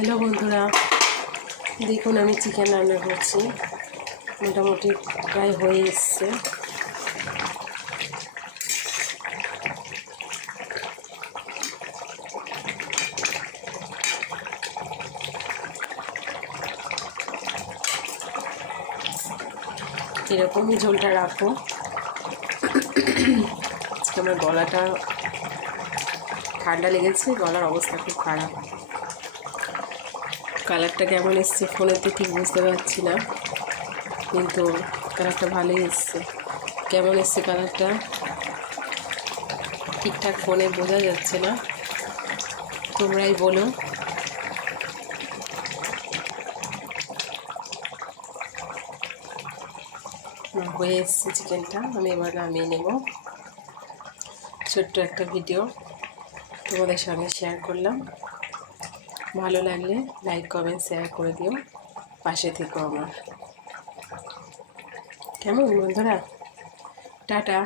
Hello বন্ধুরা, দেখুন আমি চিকেন রান্না করছি। মোটামুটি প্রায় হয়ে এসছে। এরকমই ঝোলটা রাখবো। আজকে আমার গলাটা ঠান্ডা লেগেছে, গলার অবস্থা খুব খারাপ। কালারটা কেমন এসছে ফোনেতে ঠিক বুঝতে পারছি না, কিন্তু কালারটা ভালোই এসছে। কেমন এসছে কালারটা ঠিকঠাক ফোনে বোঝা যাচ্ছে না, তোমরাই বলো। হয়ে এসছে চিকেনটা, আমি এবার নামিয়ে নেব। ছোট্ট একটা ভিডিও তোমাদের সঙ্গে শেয়ার করলাম। ভালো লাগলে লাইক কমেন্ট শেয়ার করে দিও, পাশে থেকো আমার। কেমন বন্ধুরা, টাটা।